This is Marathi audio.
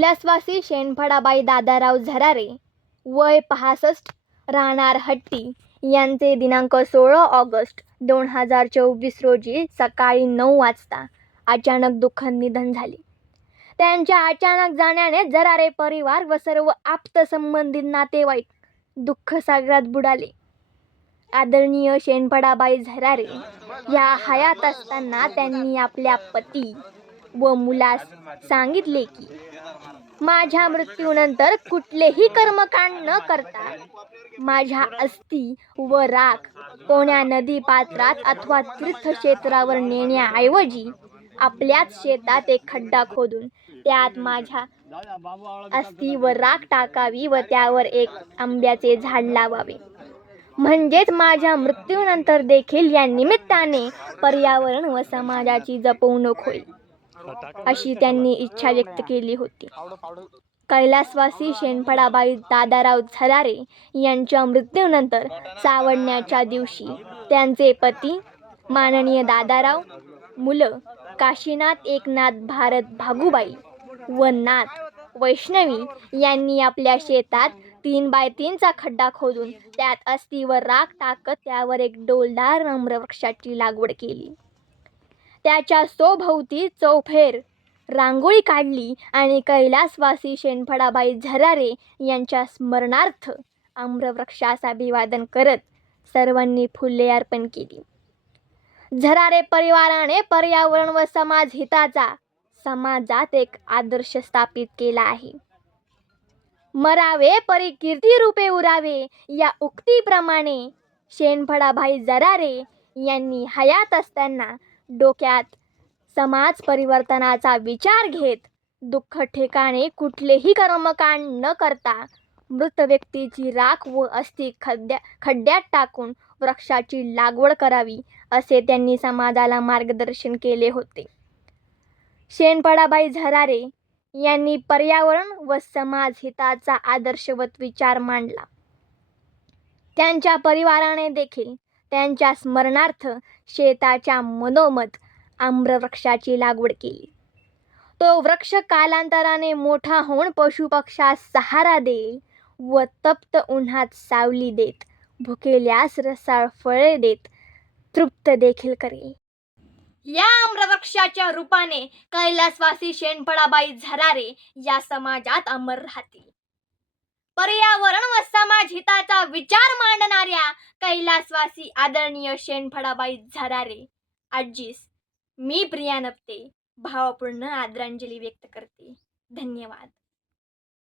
कैलासवासी शेणफळाबाई दादाराव झरारे वय पहासष्ट राहणार हट्टी यांचे दिनांक सोळा ऑगस्ट दोन हजार चोवीस रोजी सकाळी नऊ वाजता अचानक दुःखद निधन झाले त्यांच्या अचानक जाण्याने झरारे परिवार व सर्व आप्तसंबंधित नातेवाईक दुःख सागरात बुडाले आदरणीय शेणफळाबाई झरारे या हयात असताना त्यांनी आपल्या पती व मुलास सांगितले की माझ्या मृत्यूनंतर कुठलेही कर्मकांड न करता माझ्या अस्थि व राख कोण्या नदी पात्रात अथवा तीर्थक्षेत्रावर नेण्याऐवजी आपल्याच शेतात एक खड्डा खोदून त्यात माझ्या अस्थि व राख टाकावी व त्यावर एक आंब्याचे झाड लावावे म्हणजेच माझ्या मृत्यूनंतर देखील या निमित्ताने पर्यावरण व समाजाची जपवणूक होईल अशी त्यांनी इच्छा व्यक्त केली होती कैलासवासी शेणफळाबाई दादाराव झरारे यांच्या मृत्यूनंतर सावडण्याच्या दिवशी त्यांचे पती माननीय दादाराव मुलं काशीनाथ एकनाथ भारत भागूबाई व नाथ वैष्णवी यांनी आपल्या शेतात तीन बाय तीनचा खड्डा खोदून त्यात व राख टाकत त्यावर एक डोलदार नम्रवृक्षाची लागवड केली त्याच्या सोभोवती चौफेर रांगोळी काढली आणि कैलासवासी शेणफळाबाई झरारे यांच्या स्मरणार्थ आम्रवृक्षास अभिवादन करत सर्वांनी फुले अर्पण केली झरारे परिवाराने पर्यावरण व समाज हिताचा समाजात एक आदर्श स्थापित केला आहे मरावे परी रूपे उरावे या उक्तीप्रमाणे शेणफळाभाई जरारे यांनी हयात असताना डोक्यात समाज परिवर्तनाचा विचार घेत दुःख ठिकाणी कुठलेही कर्मकांड न करता मृत व्यक्तीची राख व अस्थि खड्ड्या खड्ड्यात टाकून वृक्षाची लागवड करावी असे त्यांनी समाजाला मार्गदर्शन केले होते शेनपडाबाई झरारे यांनी पर्यावरण व समाज हिताचा आदर्शवत विचार मांडला त्यांच्या परिवाराने देखील त्यांच्या स्मरणार्थ शेताच्या मनोमत आम्रवृक्षाची लागवड केली तो वृक्ष कालांतराने मोठा होऊन पशुपक्षास सहारा देईल व तप्त उन्हात सावली देत भुकेल्यास रसाळ फळे देत तृप्त देखील करेल या आम्रवृक्षाच्या रूपाने कैलासवासी शेणफळाबाई झरारे या समाजात अमर राहतील पर्यावरण व समाज हिताचा विचार मांडणाऱ्या कैलासवासी आदरणीय शेणफळाबाई झरारे आजीस मी प्रिया नपते भावपूर्ण आदरांजली व्यक्त करते धन्यवाद